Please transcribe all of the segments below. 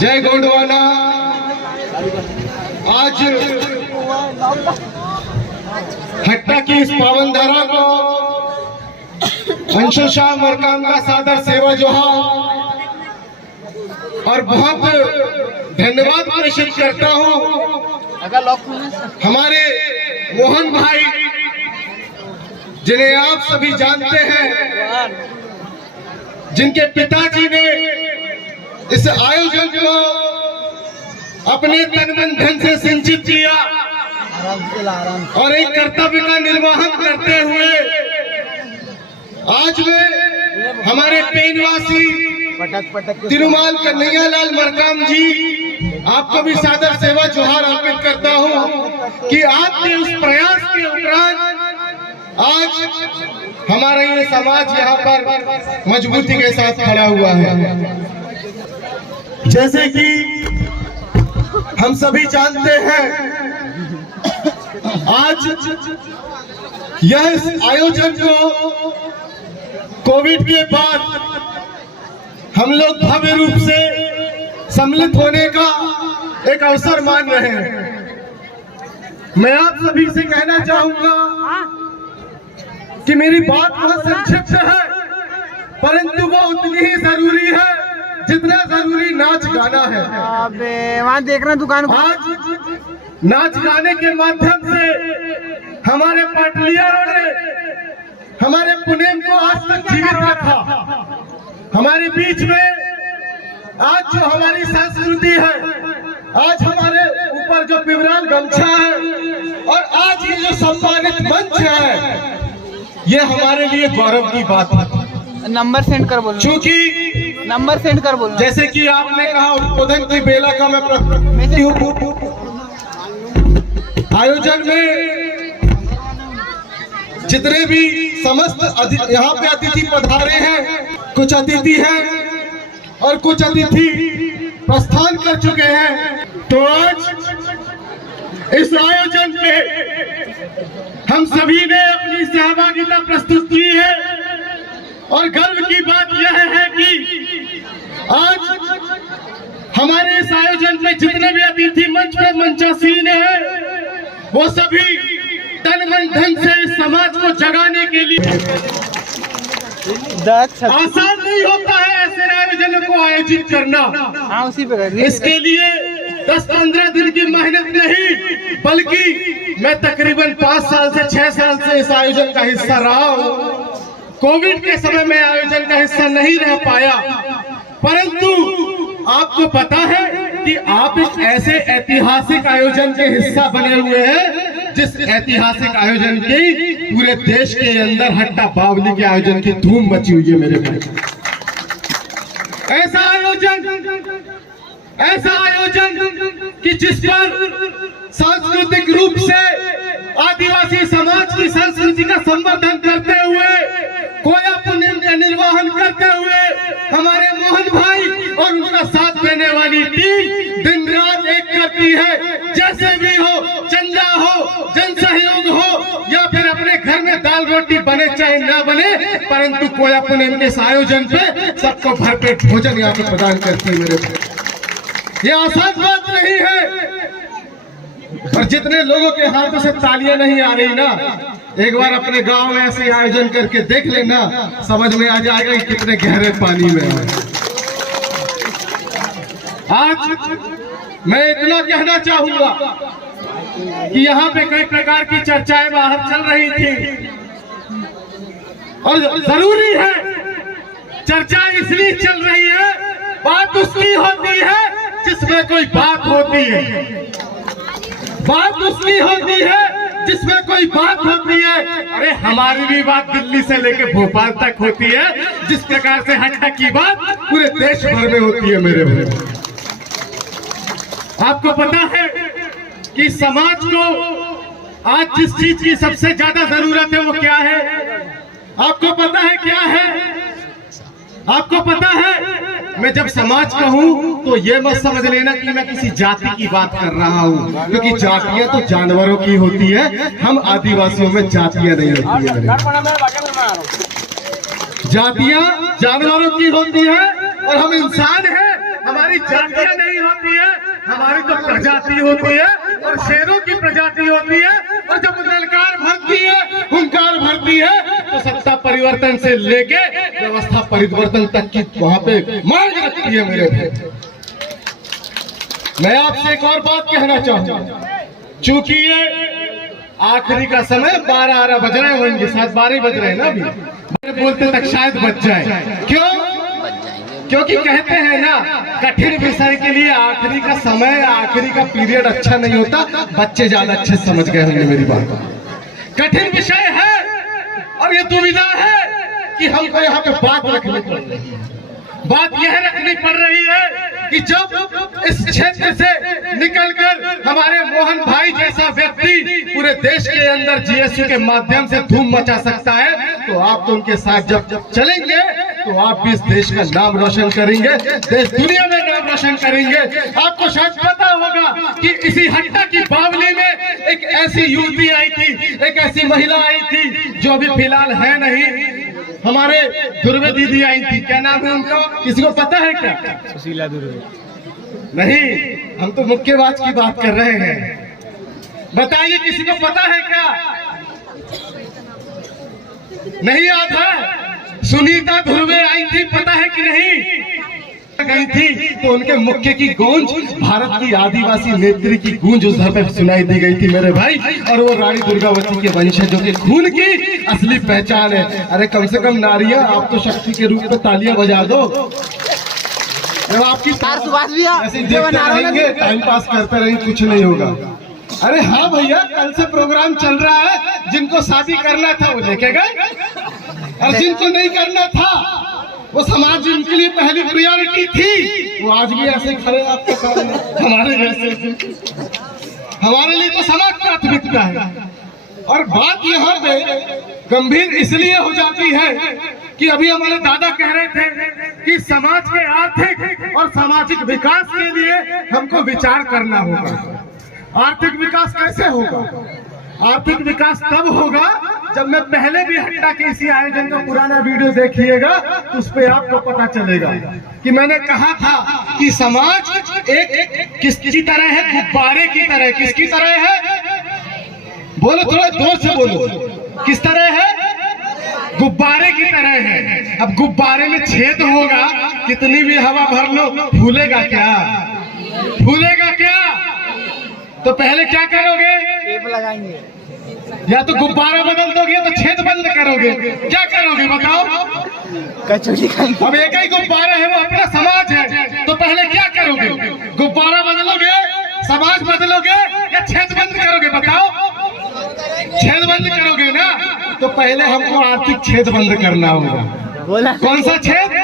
जय गोंडवाना। आज हट्टा की इस पावन धारा को अंशु शाह मरकाम का सादर सेवा जोहार और बहुत धन्यवाद प्रेषित करता हूँ हमारे मोहन भाई, जिन्हें आप सभी जानते हैं, जिनके पिताजी ने इस आयोजन को अपने तन मन धन से सिंचित किया और एक कर्तव्य का निर्वहन करते हुए आज वे हमारे पेनवासी तिरुमाल कन्हैया लाल मरकाम जी, आपको भी सादर सेवा जोहार अर्पित करता हूं कि आपके उस प्रयास के उपरांत आज हमारा ये समाज यहाँ पर मजबूती के साथ खड़ा हुआ है। जैसे कि हम सभी जानते हैं, आज यह आयोजन को कोविड के बाद हम लोग भव्य रूप से सम्मिलित होने का एक अवसर मान रहे हैं। मैं आप सभी से कहना चाहूंगा कि मेरी बात बहुत संक्षिप्त है, परंतु वो उतनी ही जरूरी है जितना जरूरी नाच गाना है। वहाँ देखना दुकान को। आज नाच गाने के माध्यम से हमारे पाटलियारों ने हमारे पुनेम को आज तक जीवित रखा। हमारे बीच में आज जो हमारी संस्कृति है, आज हमारे ऊपर जो विवराल गमछा है और आज ये जो सम्मानित मंच है, ये हमारे लिए गौरव की बात है। नंबर सेंड कर बोलना। क्योंकि नंबर सेंड कर बोलना। जैसे कि आपने कहा, उद्बोधन की बेला का मैं आयोजन में जितने भी समस्त यहाँ पे अतिथि पधारे हैं, कुछ अतिथि हैं और कुछ अतिथि प्रस्थान कर चुके हैं, तो आज इस आयोजन में हम सभी ने अपनी सहभागिता प्रस्तुत की है और गर्व की बात यह है कि आज हमारे इस आयोजन में जितने भी अतिथि मंच पर मंचासीन हैं, वो सभी तन मन धन से इस समाज को जगाने के लिए आसान नहीं होता है ऐसे आयोजनों को आयोजित करना। हाँ, उसी पे इसके लिए 10-15 दिन की मेहनत नहीं, बल्कि मैं तकरीबन 5 साल से 6 साल से इस आयोजन का हिस्सा रहा हूँ। कोविड के समय में आयोजन का हिस्सा नहीं रह पाया, परंतु आपको पता है कि आप एक ऐसे ऐतिहासिक आयोजन के हिस्सा बने हुए हैं जिस ऐतिहासिक आयोजन की पूरे देश के अंदर हट्टा बावली के आयोजन की धूम मची हुई है मेरे भाई। ऐसा आयोजन कि जिस पर सांस्कृतिक रूप से आदिवासी समाज की संस्कृति का संवर्धन करते हुए, कोया पुण्य का निर्वहन करते हुए हमारे मोहन भाई और उनका साथ देने वाली टीम दिन रात एक करती है। जैसे भी हो, चंदा हो, जन सहयोग हो या फिर अपने घर में दाल रोटी बने चाहे ना बने, परंतु कोया पुण्य के इस आयोजन पे सबको भरपेट भोजन यहाँ पे प्रदान करती है मेरे भाई। ये आसान बात नहीं है, और जितने लोगों के हाथों से तालियां नहीं आ रही ना, एक बार अपने गांव में ऐसे आयोजन करके देख लेना, समझ में आ जाएगा कि कितने गहरे पानी में है। आज मैं इतना कहना चाहूंगा कि यहाँ पे कई प्रकार की चर्चाएं बाहर चल रही थी और जरूरी है चर्चा इसलिए चल रही है, बात उसकी होती है जिसमें कोई बात होती है, बात उसकी होती है जिसमें कोई बात होती है। अरे हमारी भी बात दिल्ली से लेकर भोपाल तक होती है, जिस प्रकार से हट्टा की बात पूरे देश भर में होती है मेरे भाई। आपको पता है कि समाज को आज जिस चीज की सबसे ज्यादा जरूरत है वो क्या है? आपको पता है क्या है? आपको पता है, मैं जब समाज कहूँ तो ये मत समझ लेना कि मैं किसी जाति की बात कर रहा हूँ, क्योंकि जातियां तो जानवरों की होती है, हम आदिवासियों में जातियां नहीं होती है। जातियां जानवरों की होती है और हम इंसान हैं, हमारी जातियां नहीं होती है, हमारी तो प्रजाति होती है और शेरों की प्रजाति होती है। और जब ललकार भरती है, हुंकार भरती है, तो सत्ता परिवर्तन से लेके व्यवस्था परिवर्तन तक की वहां पे मांग रखती है मेरे भाई। मैं आपसे एक और बात कहना चाहूंगा, चूंकि ये आखिरी का समय 12 बज रहे होंगे, शायद 12 बज रहे हैं ना अभी, मेरे बोलते तक शायद बच जाए। क्यों? क्योंकि कहते हैं ना, कठिन विषय के लिए आखिरी का समय, आखिरी का पीरियड अच्छा नहीं होता। बच्चे ज्यादा अच्छे समझ गए होंगे मेरी बात। कठिन विषय है और ये दुविधा है कि हमको यहाँ पे बात रखनी पड़ रही है। बात यह रखनी पड़ रही है कि जब इस क्षेत्र से निकलकर हमारे मोहन भाई जैसा व्यक्ति पूरे देश के अंदर जीएसयू के माध्यम से धूम मचा सकता है, तो आप तो उनके साथ जब चलेंगे तो आप भी इस देश का नाम रोशन करेंगे, देश दुनिया में नाम रोशन करेंगे। आपको शायद पता होगा कि इसी हट्टा की बावली में एक ऐसी युवती आई थी, एक ऐसी महिला आई थी जो अभी फिलहाल है नहीं, हमारे दुर्वे दीदी आई थी। क्या नाम है उनका, किसी को पता है क्या? सुशीला दुर्वे। नहीं, हम तो मुक्केबाज की बात कर रहे हैं। बताइए, किसी को पता है क्या? नहीं याद है? सुनीता दुर्वे आई थी, पता है कि नहीं? गई थी तो उनके मुक्के की गूंज भारत की आदिवासी नेत्री की गूंज उस धर पे सुनाई दी गई थी मेरे भाई। और वो रानी दुर्गावती के वंशजों के खून की असली पहचान है। अरे कम से कम नारियां, आप तो शक्ति के रूप में तालियां बजा दो। जब आपकी सुभाष भैया ऐसे देखते रहेंगे, टाइम पास करते रहेंगे, कुछ नहीं होगा। अरे हाँ भैया, कल से प्रोग्राम चल रहा है। जिनको शादी करना था वो लेके गए, और जिनको नहीं करना था वो समाज जिनके लिए पहली प्रायोरिटी थी, वो आज भी ऐसे खड़े आपके सामने हमारे जैसे। हमारे लिए तो समाज प्राथमिकता है। और बात यहाँ पे गंभीर इसलिए हो जाती है कि अभी हमारे दादा कह रहे थे कि समाज के आर्थिक और सामाजिक विकास के लिए हमको विचार करना होगा। आर्थिक विकास कैसे होगा? आर्थिक विकास तब होगा जब मैं पहले भी हट्टा के इसी आयोजन का पुराना वीडियो देखिएगा, तो उस पे आपको पता चलेगा कि मैंने कहा था कि समाज एक किसकी तरह है? गुब्बारे की तरह। किसकी तरह है? बोलो, थोड़ा जोर से बोलो। किस तरह है? गुब्बारे की तरह है। अब गुब्बारे में छेद होगा, कितनी भी हवा भर लो, फूलेगा क्या? फूलेगा क्या? तो पहले क्या करोगे? टेप लगाएंगे, या तो गुब्बारा बदल दोगे तो छेद बंद करोगे। क्या करोगे बताओ? कचौड़ी खाएंगे। अब एक ही गुब्बारा है, वो अपना समाज है, तो पहले क्या करोगे? गुब्बारा बदलोगे, समाज बदलोगे, या छेद बंद करोगे? बताओ। छेद बंद करोगे ना, तो पहले हमको आर्थिक छेद बंद करना होगा। बोला कौन सा छेद?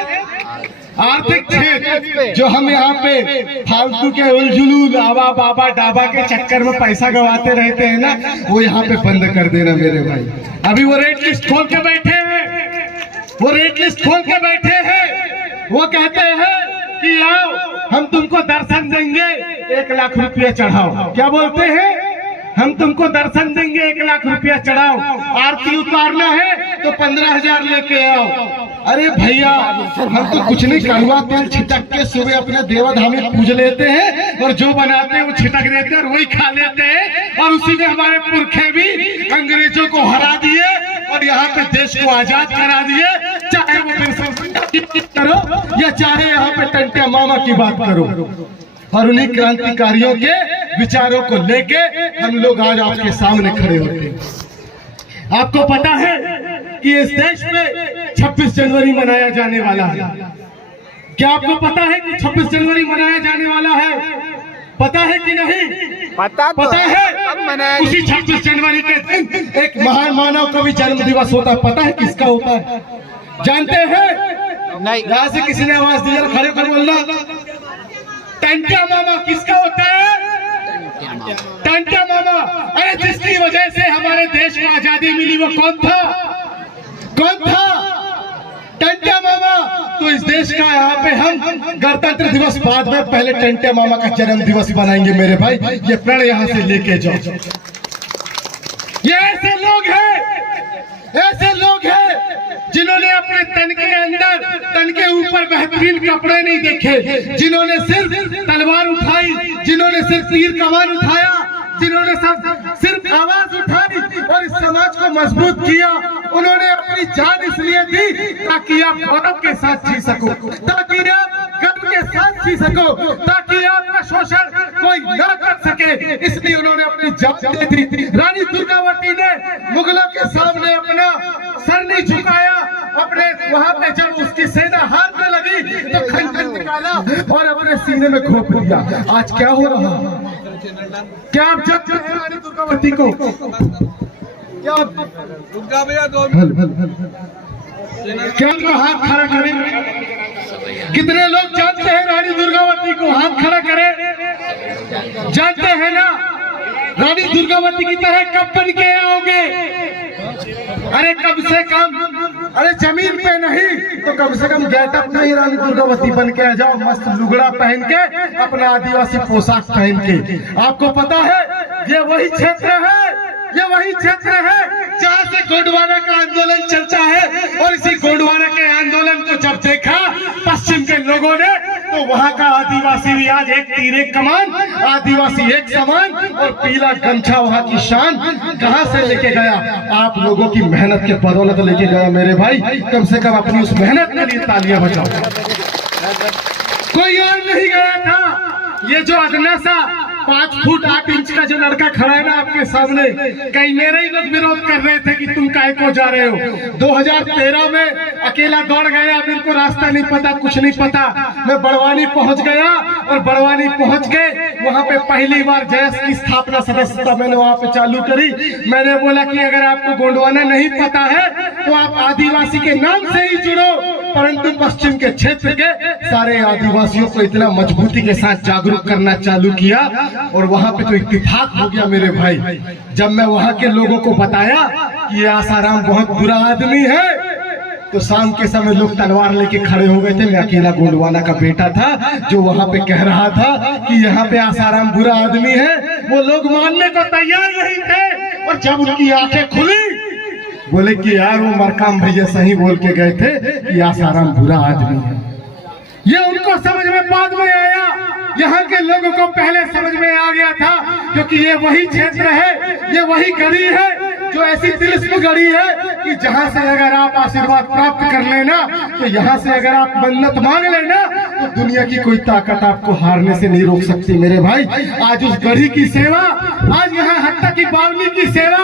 आर्थिक छेद। जो हम यहाँ पे फालतू के उलझुलूल आवा बाबा डाबा के चक्कर में पैसा गवाते रहते हैं ना, वो यहाँ पे बंद कर देना मेरे भाई। अभी वो रेट लिस्ट खोल के बैठे हैं, वो रेट लिस्ट खोल के बैठे हैं। वो कहते हैं कि आओ हम तुमको दर्शन देंगे, 1 लाख रुपया चढ़ाओ। क्या बोलते हैं? हम तुमको दर्शन देंगे, 1 लाख रुपया चढ़ाओ। आरती उतारना है तो 15,000 लेके आओ। अरे भैया, हम तो कुछ नहीं, कड़वा तेल छिटक के सुबह अपने देवधामी पूज लेते हैं, और जो बनाते हैं वो छिटक देते हैं और वही खा लेते हैं। और उसी में हमारे पुरखे भी अंग्रेजों को हरा दिए और यहाँ पे देश को आजाद करा दिए। चाहे वो बिरसा मुंडा की बात करो या चाहे यहाँ पे टंटिया मामा की बात करो। और उन्हीं क्रांतिकारियों के विचारों को लेके हम लोग आज आपके सामने खड़े होते हैं। आपको पता है कि इस देश में 26 जनवरी मनाया जाने वाला है। क्या आपको पता है कि 26 जनवरी मनाया जाने वाला है? पता है कि नहीं? पता है। उसी 26 जनवरी के दिन एक महान मानव का भी जन्म दिवस होता है। पता है किसका होता है? जानते हैं? नहीं। यहाँ से किसी ने आवाज दी, खड़े होकर बोलना। टंटिया मामा किसका होता है? टंटिया मामा। अरे जिसकी वजह से हमारे देश को आजादी मिली, वो कौन था? कौन था? टंटिया मामा। तो इस देश का यहाँ पे हम गणतंत्र दिवस बाद में पहले टंटिया मामा का जन्म दिवस बनाएंगे मेरे भाई। ये प्रण यहाँ से लेके जाओ। ये ऐसे लोग हैं जिन्होंने अपने तन के अंदर, तन के ऊपर बेहतरीन कपड़े नहीं देखे, जिन्होंने सिर्फ तलवार उठाई, जिन्होंने सिर्फ तीर कमान उठाया, जिन्होंने सिर्फ आवाज उठाई और इस समाज को मजबूत किया, उन्होंने अपनी जान इसलिए दी ताकि आप गौरव के साथ जी सको, ताकि आप गर्व के साथ जी सको, ताकि आपका शोषण कोई न कर सके। इसलिए उन्होंने अपनी जान दे दी। रानी दुर्गावती ने मुगलों के सामने अपना सर नहीं झुकाया। अपने वहां पे जब उसकी सेना हारने लगी तो खंजर निकाला और अपने सीने में घोंप दिया। आज क्या हो रहा है? क्या आप जज हैं रानी दुर्गावती को? क्या क्या उनका हाथ खड़ा करें? कितने लोग जानते हैं रानी दुर्गावती को? हाथ खड़ा करें। जानते हैं ना? रानी दुर्गावती की तरह कब बन के आओगे? अरे कम से कम, अरे जमीन पे नहीं तो कम से कम गेटअप नहीं रानी दुर्गावती बन के आ जाओ, मस्त लुगड़ा पहन के, अपना आदिवासी पोशाक पहन के। आपको पता है ये वही क्षेत्र है, ये वही क्षेत्र है जहाँ से गोंडवाना का आंदोलन चलता है। और इसी गोंडवाना के आंदोलन को जब देखा पश्चिम के लोगों ने तो वहाँ का आदिवासी भी आज एक तीर एक कमान, आदिवासी एक समान और पीला गमछा वहाँ की शान कहाँ से लेके गया? आप लोगों की मेहनत के बदौलत लेके गया मेरे भाई। कम से कम अपनी उस मेहनत के लिए तालियां बजाओ। कोई और नहीं गया था। ये जो अदना सा 5 फुट 8 इंच का जो लड़का खड़ा है ना आपके सामने, कई मेरे ही लोग विरोध कर रहे थे कि तुम काहे को जा रहे हो। 2013 में अकेला दौड़ गया, मेरे को रास्ता नहीं पता, कुछ नहीं पता। मैं बड़वानी पहुंच गया और बड़वानी पहुंच के वहां पे पहली बार जयस की स्थापना सदस्यता मैंने वहां पे चालू करी। मैंने बोला कि अगर आपको गोंडवाना नहीं पता है तो आप आदिवासी के नाम से ही जुड़ो। परंतु पश्चिम के क्षेत्र के सारे आदिवासियों को इतना मजबूती के साथ जागरूक करना चालू किया और वहां पे तो इत्तेफाक हो गया मेरे भाई। जब मैं वहां के लोगों को बताया कि ये आसाराम बहुत बुरा आदमी है तो शाम के समय लोग तलवार लेके खड़े हो गए थे। मैं अकेला गोंडवाना का बेटा था जो वहां पे कह रहा था कि यहाँ पे आसाराम बुरा आदमी है। वो लोग मानने को तैयार नहीं थे और जब उनकी आंखें खुली बोले कि यार वो मरकाम भैया सही बोल के गए थे कि आसाराम बुरा आदमी है। ये उनको समझ में बाद में आया, यहाँ के लोगों को पहले समझ में आ गया था क्योंकि ये वही क्षेत्र है, ये वही गढ़ी है जो ऐसी तिलिस्म गढ़ी है कि जहाँ से अगर आप आशीर्वाद प्राप्त कर लेना तो यहाँ से अगर आप मन्नत मांग लेना तो दुनिया की कोई ताकत आपको हारने से नहीं रोक सकती मेरे भाई। आज उस गढ़ी की सेवा, आज यहाँ हट्टा की बावली की सेवा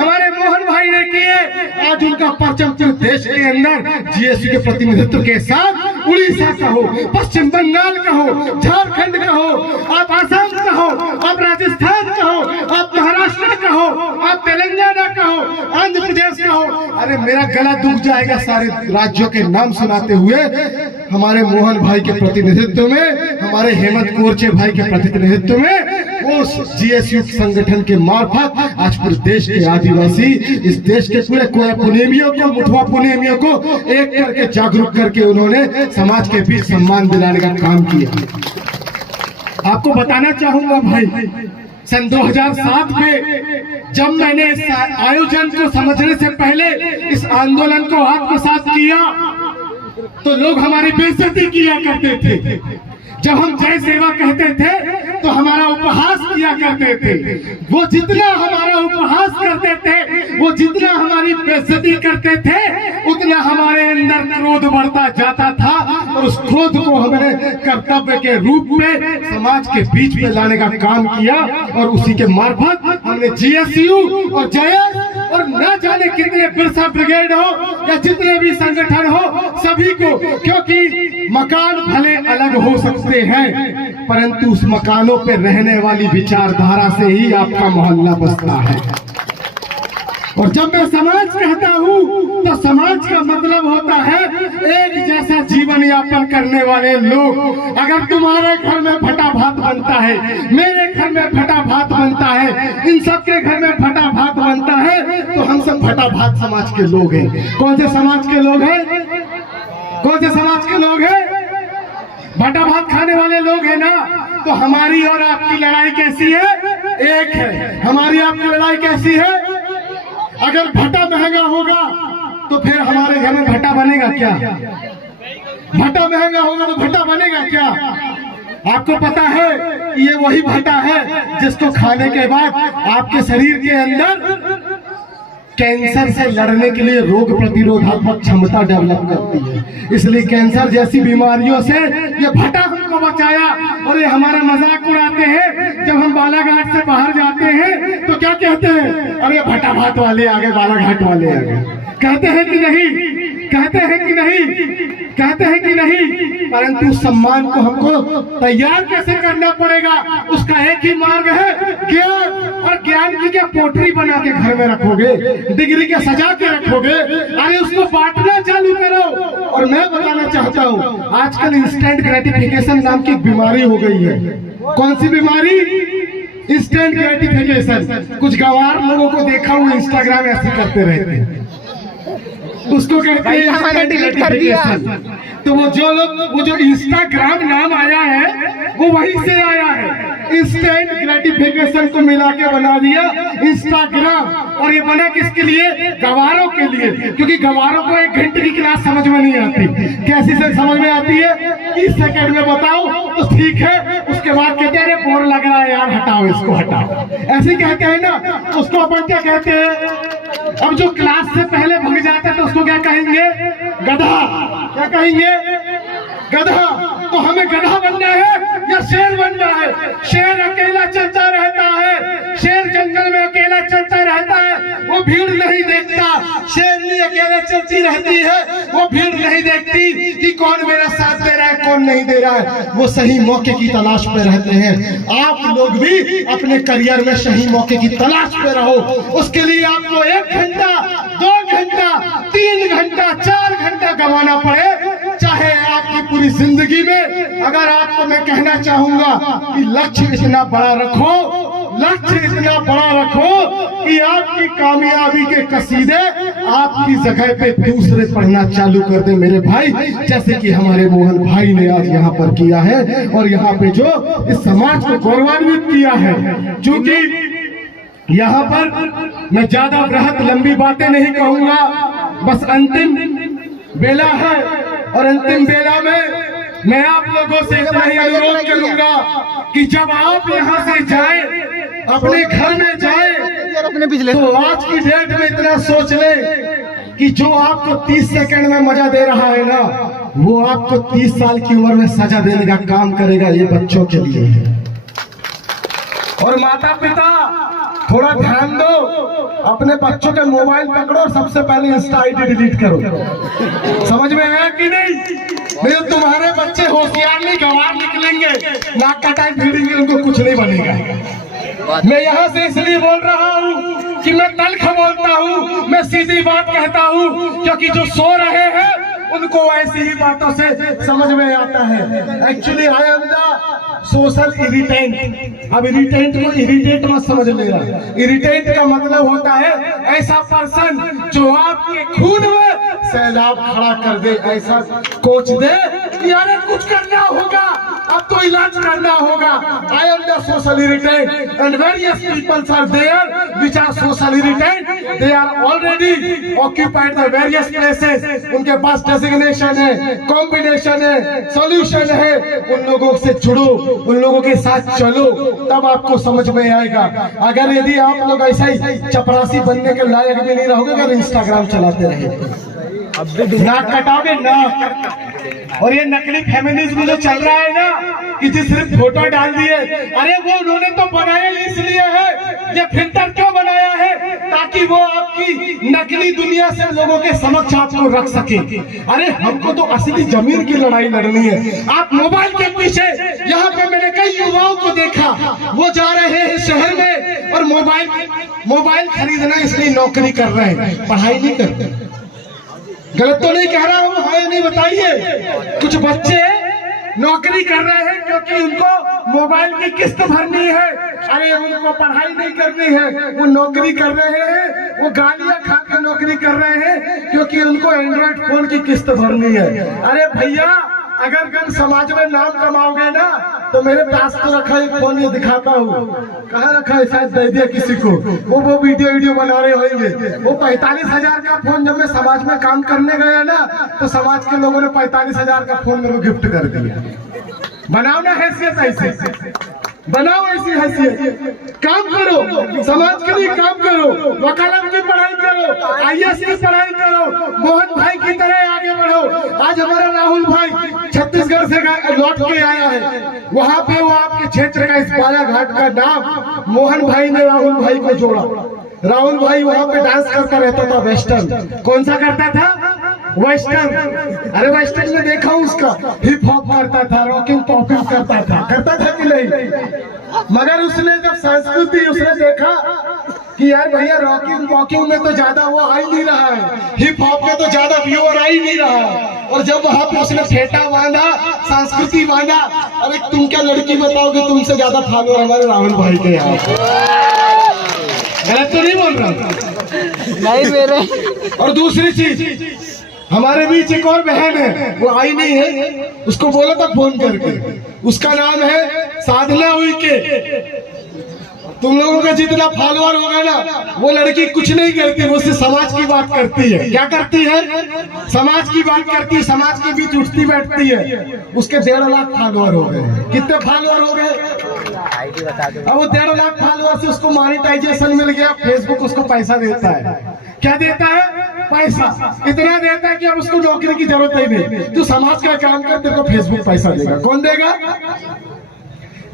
हमारे मोहन भाई ने की है। आज उनका परचम पूरे देश के अंदर जीएसटी के प्रतिनिधित्व के साथ उड़ीसा का हो, पश्चिम बंगाल का हो, झारखंड का हो, आप आसाम का हो, आप राजस्थान का हो, आप महाराष्ट्र का हो, आप तेलंगाना का हो, आंध्र प्रदेश का हो। अरे मेरा गला दुख जाएगा सारे राज्यों के नाम सुनाते हुए। हमारे मोहन भाई के प्रतिनिधित्व में, हमारे हेमंत कोरचे भाई के प्रतिनिधित्व में उस जीएसयू संगठन के मार्फत आज पूरे देश के आदिवासी, इस देश के पूरे कोया पुनेमियों को, मुठवा पुनेमियों को एक करके जागरूक करके उन्होंने समाज के बीच सम्मान दिलाने का काम किया। आपको बताना चाहूंगा भाई, सन 2007 में जब मैंने इस आयोजन को समझने से पहले इस आंदोलन को आत्मसात किया तो लोग हमारी बेइज्जती किया करते थे। जब हम जय सेवा कहते थे तो हमारा उपहास किया करते थे। वो जितना हमारा उपहास करते थे, वो जितना हमारी बेइज्जती करते थे, उतना हमारे अंदर क्रोध बढ़ता जाता था और उस क्रोध को हमने कर्तव्य के रूप में समाज के बीच में लाने का काम किया और उसी के मार्फत हमने जीएसयू और जयस और न जाने कितने बिरसा ब्रिगेड हो या जितने भी संगठन हो सभी को, क्योंकि मकान भले अलग हो सकते हैं परंतु उस मकानों पे रहने वाली विचारधारा से ही आपका मोहल्ला बसता है। और जब मैं समाज कहता हूँ तो समाज का मतलब होता है एक जैसा जीवन यापन करने वाले लोग। अगर तुम्हारे घर में फटा भात बनता है, मेरे घर में फटा भात बनता है, इन सबके घर में फटा भात बनता है तो हम सब फटा भात समाज के लोग हैं। कौन से समाज के लोग हैं? कौन से समाज के लोग हैं? भटा भात खाने वाले लोग हैं ना। तो हमारी और आपकी लड़ाई कैसी है? एक है। हमारी आपकी लड़ाई कैसी है? अगर भटा महंगा होगा तो फिर हमारे घर में भट्टा बनेगा क्या? भट्टा महंगा होगा तो भट्टा बनेगा क्या? आपको पता है ये वही भट्टा है जिसको खाने के बाद आपके शरीर के अंदर कैंसर से लड़ने के लिए रोग प्रतिरोधात्मक क्षमता डेवलप करती है। इसलिए कैंसर जैसी बीमारियों से ये भट्टा हमको बचाया। और ये हमारा मजाक उड़ाते हैं जब हम बालाघाट से बाहर जाते हैं तो क्या कहते हैं? अरे भट्टा भात वाले आ गए, बालाघाट वाले आ गए। कहते हैं कि नहीं? कहते हैं कि नहीं? कहते हैं कि नहीं? परंतु सम्मान को हमको तैयार कैसे करना पड़ेगा? उसका एक ही मार्ग है, ज्ञान। और ज्ञान की क्या पोटरी बना के घर में रखोगे, डिग्री के सजा के रखोगे? अरे उसको बांटना चालू करो। और मैं बताना चाहता हूँ, आजकल इंस्टेंट ग्रेटिफिकेशन नाम की बीमारी हो गई है। कौन सी बीमारी? Instant gratification. कुछ गंवार लोगों को देखा हूँ इंस्टाग्राम ऐसे करते रहते हैं, उसको कहते हैं मैंने डिलीट कर दिया। तो वो जो इंस्टाग्राम नाम आया है वो वहीं से आया है। इंस्टेंट ग्रेटिफिकेशन को मिला के बना दिया इंस्टाग्राम। और ये बना किसके लिए? गंवारों के लिए। क्योंकि गंवारों को 1 घंटे की क्लास समझ में नहीं आती। कैसी से समझ में आती है? 30 सेकंड में बताओ तो ठीक है, उसके बाद कहते हैं बोर लग रहा है यार, हटाओ इसको, हटाओ। ऐसे कहते हैं ना। उसको अपन क्या कहते हैं? अब जो क्लास से पहले भग जाते हैं तो उसको क्या कहेंगे? गधा। क्या कहेंगे? गधा। तो हमें गधा बनना है या शेर बनना है? शेर अकेला चलता रहता है, शेर जंगल में अकेला चलता रहता है, वो भीड़ नहीं देखता। शेरनी अकेले चलती रहती है, वो भीड़ नहीं देखती कि कौन मेरा साथ दे रहा है कौन नहीं दे रहा है। वो सही मौके की तलाश पे रहते हैं। आप लोग भी अपने करियर में सही मौके की तलाश पे रहो। उसके लिए आपको 1 घंटा, 2 घंटा, 3 घंटा, 4 घंटा गंवाना पड़े, चाहे आपकी पूरी जिंदगी में। अगर आपको मैं कहना चाहूंगा कि लक्ष्य इतना बड़ा रखो, लक्ष्य इतना बड़ा रखो कि आपकी कामयाबी के कसीदे आपकी जगह पे दूसरे पढ़ना चालू कर दे मेरे भाई। जैसे कि हमारे मोहन भाई ने आज यहाँ पर किया है और यहाँ पे जो इस समाज को गौरवान्वित किया है। क्योंकि यहाँ पर मैं ज्यादा बृहत लंबी बातें नहीं कहूंगा, बस अंतिम बेला है। और अंतिम बेला में मैं आप लोगों से इतना ही अनुरोध करूंगा कि जब आप यहाँ से जाए, अपने घर में जाए, तो आज की डेट में इतना सोच ले कि जो आपको 30 सेकंड में मजा दे रहा है ना, वो आपको 30 साल की उम्र में सजा देने का काम करेगा। ये बच्चों के लिए है। और माता पिता थोड़ा ध्यान दो, अपने बच्चों के मोबाइल पकड़ो और सबसे पहले इंस्टा आईडी डिलीट करो। समझ में आया कि नहीं? नहीं तुम्हारे बच्चे होशियार नहीं, गंवार निकलेंगे, नाक कटाई भिड़ेंगे, उनको कुछ नहीं बनेगा। मैं यहाँ से इसलिए बोल रहा हूँ कि मैं तल्ख बोलता हूँ, मैं सीधी बात कहता हूँ, क्योंकि जो सो रहे हैं उनको ऐसी ही बातों से समझ में आता है। Actually I am the social irritant. अब इरिटेंट को इरिटेट मत समझ लेना। इरिटेंट का मतलब होता है ऐसा पर्सन जो आपके खून में सैलाब खड़ा कर दे, ऐसा कोच दे कि अरे कुछ करना होगा, अब तो इलाज करना होगा। I am the social irritant and various peoples are there which are social irritant. They are already occupied the various places. उनके पास डेजिग्नेशन है, कॉम्बिनेशन है, सॉल्यूशन है। उन लोगों से जुड़ो, उन लोगों के साथ चलो, तब आपको समझ में आएगा। अगर यदि आप लोग ऐसा ही चपरासी बनने के लायक भी नहीं रहोगे, अगर इंस्टाग्राम चलाते रहे, नाक कटाओगे नाक। और ये नकली फेमिनिज्म जो चल रहा है ना, कि जो सिर्फ फोटो डाल दिए, अरे वो उन्होंने तो बनाया इसलिए है, ये फिल्टर क्यों बनाया है? ताकि वो आपकी नकली दुनिया से लोगों के समक्ष आपको रख सके। अरे हमको तो असली जमीन की लड़ाई लड़नी है। आप मोबाइल के पीछे, यहाँ पे मैंने कई युवाओं को देखा, वो जा रहे हैं शहर में और मोबाइल खरीदना इसलिए नौकरी कर रहे हैं, पढ़ाई नहीं करते। गलत तो नहीं कह रहा हूँ? हाँ नहीं बताइए। कुछ बच्चे नौकरी कर रहे हैं क्योंकि उनको मोबाइल की किस्त भरनी है। अरे उनको पढ़ाई नहीं करनी है, वो नौकरी कर रहे हैं, वो गालियां खा के नौकरी कर रहे हैं क्योंकि उनको एंड्रॉइड फोन की किस्त भरनी है। अरे भैया अगर तुम समाज में नाम कमाओगे ना तो मेरे पास तो रखा एक फोन ये दिखाता हूँ, कहाँ रखा है, शायद दे दिया किसी को, वो वीडियो बना रहे होंगे। वो 45,000 का फोन जब मैं समाज में काम करने गया ना तो समाज के लोगों ने 45,000 का फोन मेरे को गिफ्ट कर दिया। बनाओ ना हैसियत, ऐसे बनाओ, ऐसी हैसियत, काम करो, समाज के लिए काम करो, वकालत की पढ़ाई करो, IAS की पढ़ाई करो, मोहन भाई की तरह आगे बढ़ो। आज हमारा राहुल भाई छत्तीसगढ़ से लौट के आया है, वहाँ पे वो आपके क्षेत्र का इस बालाघाट का नाम मोहन भाई ने राहुल भाई को जोड़ा। राहुल भाई वहाँ पे डांस करता रहता था, वेस्टर्न। कौन सा करता था? वेस्टर्न। अरे वेस्टर्न में देखा उसका, हिप हॉप करता था, रॉकिंग पॉपिंग करता था कि नहीं? मगर उसने जब संस्कृति उसने देखा कि यार भैया रॉकिंग वॉकिंग में तो ज्यादा वो आ ही नहीं रहा है, हिप हॉप में तो ज्यादा व्यूअर आ ही नहीं रहा है, और जब वहां पे उसने फेटा बांधा, संस्कृति बांधा, अरे तुम क्या लड़की बताओगे तुमसे ज्यादा फॉलोअर हमारे राहुल भाई के यहाँ। गलत तो नहीं बोल रहा? नहीं मेरे। और दूसरी चीज, हमारे बीच एक और बहन है, वो आई नहीं है, उसको बोला था फोन करके, उसका नाम है साधना उइके। तुम लोगों का जितना फॉलोअर होगा ना, वो लड़की कुछ नहीं करती, वो सिर्फ समाज की बात करती है। क्या करती है? समाज की बात करती है, समाज के बीच उठती बैठती है। उसके 1.5 लाख फॉलोअर हो गए। कितने फॉलोअर हो गए? अब वो 1.5 लाख फॉलोअर से उसको मॉनिटाइजेशन मिल गया, फेसबुक उसको पैसा देता है। क्या देता है? पैसा। इतना देता है कि अब उसको नौकरी की जरूरत ही नहीं, तू समाज का काम कर, तेरे को फेसबुक पैसा देगा। कौन देगा?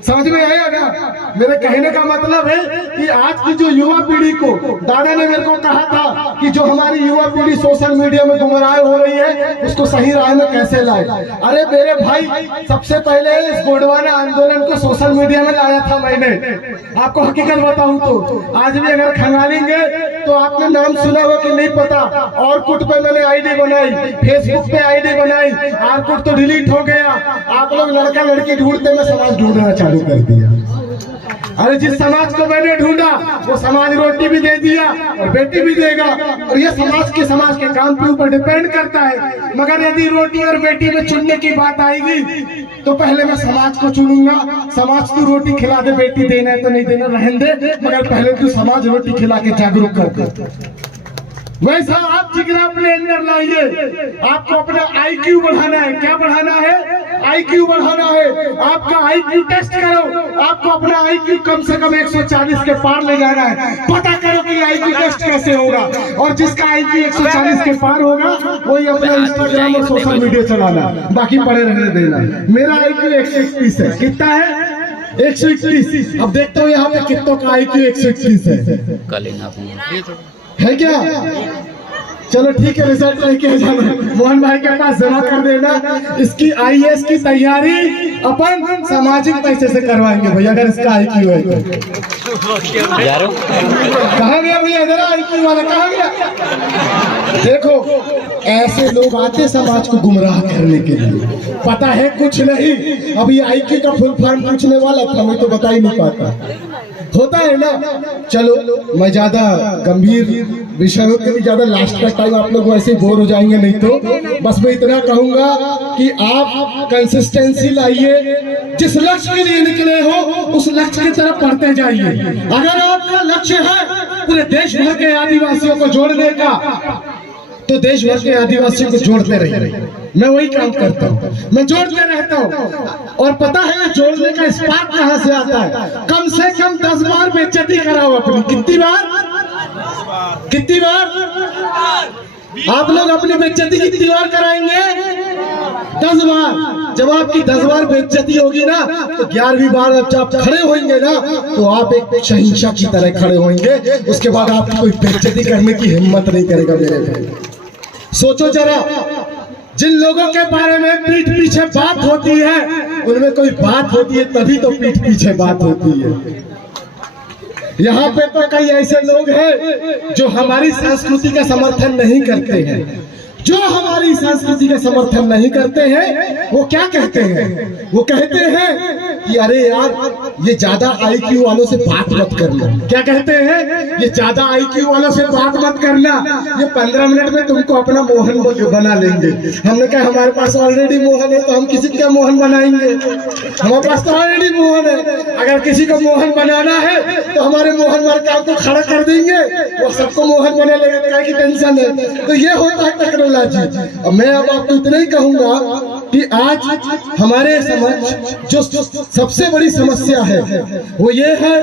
समझ में आया ना? मेरे कहने का मतलब है कि आज की जो युवा पीढ़ी को, दादा ने मेरे को कहा था कि जो हमारी युवा पीढ़ी सोशल मीडिया में गुमराह हो रही है, उसको सही राह में कैसे लाए। अरे मेरे भाई, सबसे पहले इस गोंडवाना आंदोलन को सोशल मीडिया में लाया था मैंने। आपको हकीकत बताऊं तो आज भी अगर खंगालेंगे तो आपने नाम सुना हो कि नहीं पता, ऑरकुट पे मैंने आईडी बनाई, फेसबुक पे आईडी बनाई, ऑरकुट तो डिलीट हो गया। आप लोग लड़का लड़की ढूंढते, मैं समाज ढूंढना चालू कर दिया। अरे जिस समाज को मैंने ढूंढा वो समाज रोटी भी दे दिया और बेटी भी देगा, और ये समाज के काम के ऊपर डिपेंड करता है। मगर यदि रोटी और बेटी में चुनने की बात आएगी तो पहले मैं समाज को चुनूंगा। समाज को रोटी खिला दे, बेटी देना है तो नहीं देना रहने दे, मगर पहले तू समाज रोटी खिला के जागरूक कर दे। वैसा आप जिगरा अपने अंदर लाइए। आपको अपना IQ बढ़ाना है। क्या बढ़ाना है? IQ बढ़ाना है। आपका IQ टेस्ट करो। आपको अपना IQ कम से कम 140 के पार ले जाना है। पता करो कि IQ टेस्ट कैसे होगा, और जिसका IQ 140 के पार होगा वही अपना इंस्टाग्राम और सोशल मीडिया चलाना, बाकी पड़े रहने देना। मेरा IQ 131 है। कितना है? 131। अब देखता हूँ यहाँ पे कितनों का IQ 131 है क्या? चलो ठीक है, रिजल्ट लेके जाना, मोहन भाई के पास जमा कर देना। इसकी IAS की तैयारी अपन सामाजिक पैसे से करवाएंगे भैया, अगर इसका IQ है तो। कहाँ गया भैया? इधर IQ वाला कहाँ गया? देखो, ऐसे लोग आते समाज को गुमराह करने के लिए, पता है कुछ नहीं। अभी IQ का फुल फॉर्म पूछने वाला था, मैं तो बता ही नहीं पाता। होता है ना। चलो, मैं ज्यादा गंभीर विषयों के लिए ज्यादा लास्ट का टाइम आप लोग वैसे बोर हो जाएंगे, नहीं तो बस मैं इतना कहूंगा कि आप कंसिस्टेंसी लाइए। जिस लक्ष्य के लिए निकले हो उस लक्ष्य की तरफ बढ़ते जाइए। अगर आपका लक्ष्य है पूरे देश भर के आदिवासियों को जोड़ने का, तो देश भर के आदिवासियों को जोड़ते रहिए। मैं वही काम करता हूँ, मैं जोड़ते रहता हूँ। और पता है जोड़ने का स्पार्क कहाँ से आता है? कम से कम 10 बार बेइज्जती कराओ अपनी। कितनी बार? कितनी बार? आप लोग अपनी बेइज्जती कितनी बार कराएंगे? 10 बार। जब आपकी 10 बार बेइज्जती होगी ना, तो 11वीं बार जब आप खड़े होंगे ना, तो आप एक शहंशाह की तरह खड़े होंगे। उसके बाद आपकी कोई बेइज्जती करने की हिम्मत नहीं करेगा। मेरे भाई, सोचो जरा, जिन लोगों के बारे में पीठ पीछे बात होती है, उनमें कोई बात होती है तभी तो पीठ पीछे बात होती है। यहाँ पे तो कई ऐसे लोग हैं जो हमारी संस्कृति का समर्थन नहीं करते हैं। जो हमारी संस्कृति का समर्थन नहीं करते हैं वो क्या कहते हैं? वो कहते हैं कि अरे यार, ये ज्यादा आईक्यू वालों से बात मत करना। क्या कहते हैं? ये ज्यादा आईक्यू वालों से बात मत करना, ये 15 मिनट में तुमको अपना मोहन बना लेंगे। हमने कहा हमारे पास ऑलरेडी मोहन है, तो हम किसी का मोहन बनाएंगे? हमारे पास तो ऑलरेडी मोहन है। अगर किसी को मोहन बनाना है तो हमारे मोहन मार्का को खड़ा कर देंगे, वो सबको मोहन बना लेगा, क्या की टेंशन है? तो ये होता है टेक्नोलॉजी। और मैं अब आपको इतना ही कहूंगा कि आज हमारे समझ जो सबसे बड़ी समस्या है वो ये है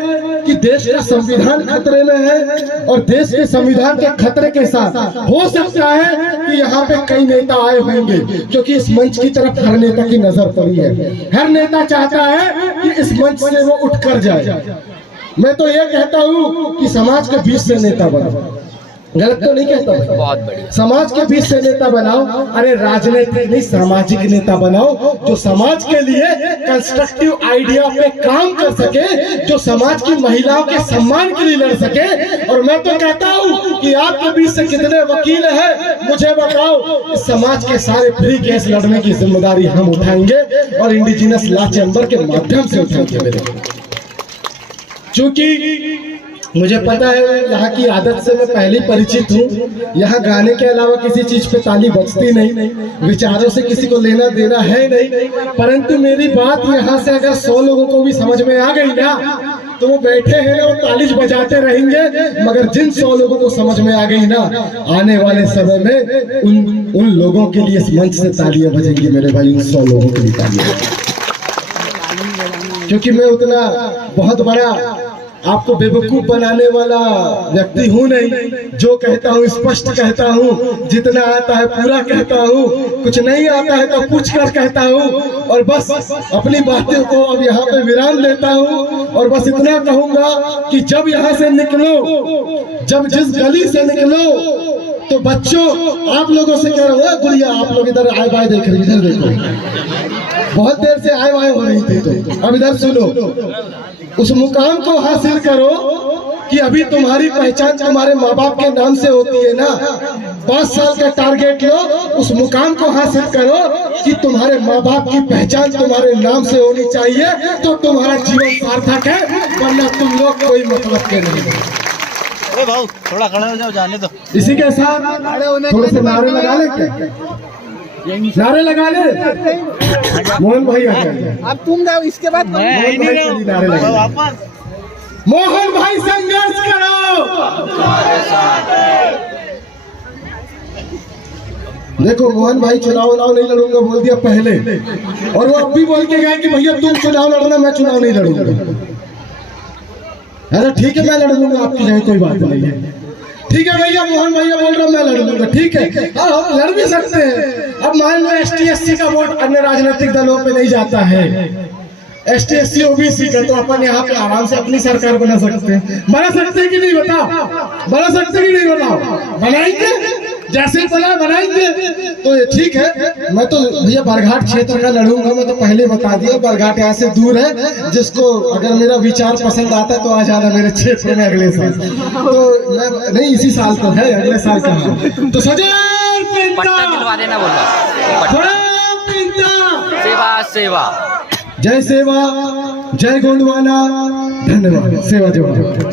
कि देश का संविधान खतरे में है, और देश के संविधान के खतरे के साथ हो सकता है कि यहाँ पे कई नेता आए होंगे, क्योंकि इस मंच की तरफ हर नेता की नजर पड़ी है। हर नेता चाहता है कि इस मंच से वो उठ कर जाए। मैं तो ये कहता हूँ कि समाज के बीच से नेता बनाओ। गलत तो नहीं कहता, बहुत बढ़िया। समाज के बीच से नेता बनाओ। अरे राजनीतिक नहीं, सामाजिक नेता बनाओ, जो समाज के लिए कंस्ट्रक्टिव आइडिया पे काम कर सके, जो समाज की महिलाओं के सम्मान के लिए लड़ सके। और मैं तो कहता हूँ कि आपके बीच से कितने वकील हैं मुझे बताओ। इस समाज के सारे फ्री केस लड़ने की जिम्मेदारी हम उठाएंगे, और इंडिजिनस लॉ चैम्बर के माध्यम से उठाएंगे मेरे। चूंकि मुझे पता है यहाँ की आदत से मैं पहले परिचित हूँ। यहाँ गाने के अलावा किसी चीज पे ताली बजती नहीं, विचारों से किसी को लेना देना है नहीं। परंतु मेरी बात यहाँ से अगर 100 लोगों को भी समझ में आ गई ना, तो वो बैठे हैं ना, वो ताली बजाते रहेंगे। मगर जिन 100 लोगों को समझ में आ गई ना, आने वाले समय में उन लोगों के लिए इस मंच से तालियां बजेंगी मेरे भाई, उन 100 लोगों के लिए तालियां। क्योंकि मैं उतना बहुत बड़ा आपको बेवकूफ बनाने वाला व्यक्ति हूँ नहीं। जो कहता हूँ स्पष्ट कहता हूँ, जितना आता है पूरा कहता हूँ, कुछ नहीं आता है तो पूछ कर कहता हूँ। और बस अपनी बातों को अब यहाँ पे विराम देता हूँ, और बस इतना कहूंगा कि जब यहाँ से निकलो, जब जिस गली से निकलो, तो बच्चों आप लोगों से कह रहा हूँ, गुड़िया आप लोग इधर आए बाय देख रहे, इधर देखो, बहुत देर से आए बाय हो रही थी, तो अब इधर सुनो। उस मुकाम को हासिल करो कि अभी तुम्हारी पहचान तुम्हारे माँ बाप के नाम से होती है ना। 5 साल का टारगेट लो, उस मुकाम को हासिल करो कि तुम्हारे माँ बाप की पहचान तुम्हारे नाम से होनी चाहिए, तो तुम्हारा जीवन सार्थक है, वरना तुम लोग कोई मतलब के नहीं। अरे भाऊ थोड़ा खड़ा हो जाओ, जाने दो। इसी के साथ थोड़े से नारे लगा ले, क्या नारे लगा ले। मोहन भाई आ गए, अब तुम जाओ, इसके बाद मोहन भाई चलिए नारे लगा। मोहन भाई संघर्ष करो। देखो मोहन भाई चुनाव नहीं लड़ूंगा बोल दिया पहले, और वो अब भी बोल के गए कि भैया तुम चुनाव लड़ना, मैं चुनाव नहीं लड़ूंगा। अरे ठीक है मैं लड़ लूंगा आपकी जगह, कोई बात नहीं है। ठीक है भैया, मोहन भैया बोल रहा हूँ मैं लड़ लूंगा, ठीक है। हम लड़ भी सकते हैं। अब मान लो ST SC का वोट अन्य राजनीतिक दलों पे नहीं जाता है, ST SC OBC का, तो अपन यहाँ पे आराम से अपनी सरकार बना सकते हैं। बना सकते हैं कि नहीं बताओ? बना सकते हैं कि नहीं बताओ? बनाएंगे, जैसे बनाएंगे। तो ये ठीक है। मैं तो भैया बरघाट क्षेत्र का लड़ूंगा, मैं तो पहले बता दिया। बरघाट यहाँ से दूर है, जिसको अगर मेरा विचार पसंद आता है तो आ जाना मेरे क्षेत्र में अगले साल। तो मैं नहीं, इसी साल तो है, अगले साल कहाँ। तो सजल दिलवा देना बोला, सेवा सेवा, जय सेवा, जय गोंडवाना, धन्यवाद। सेवा जवान।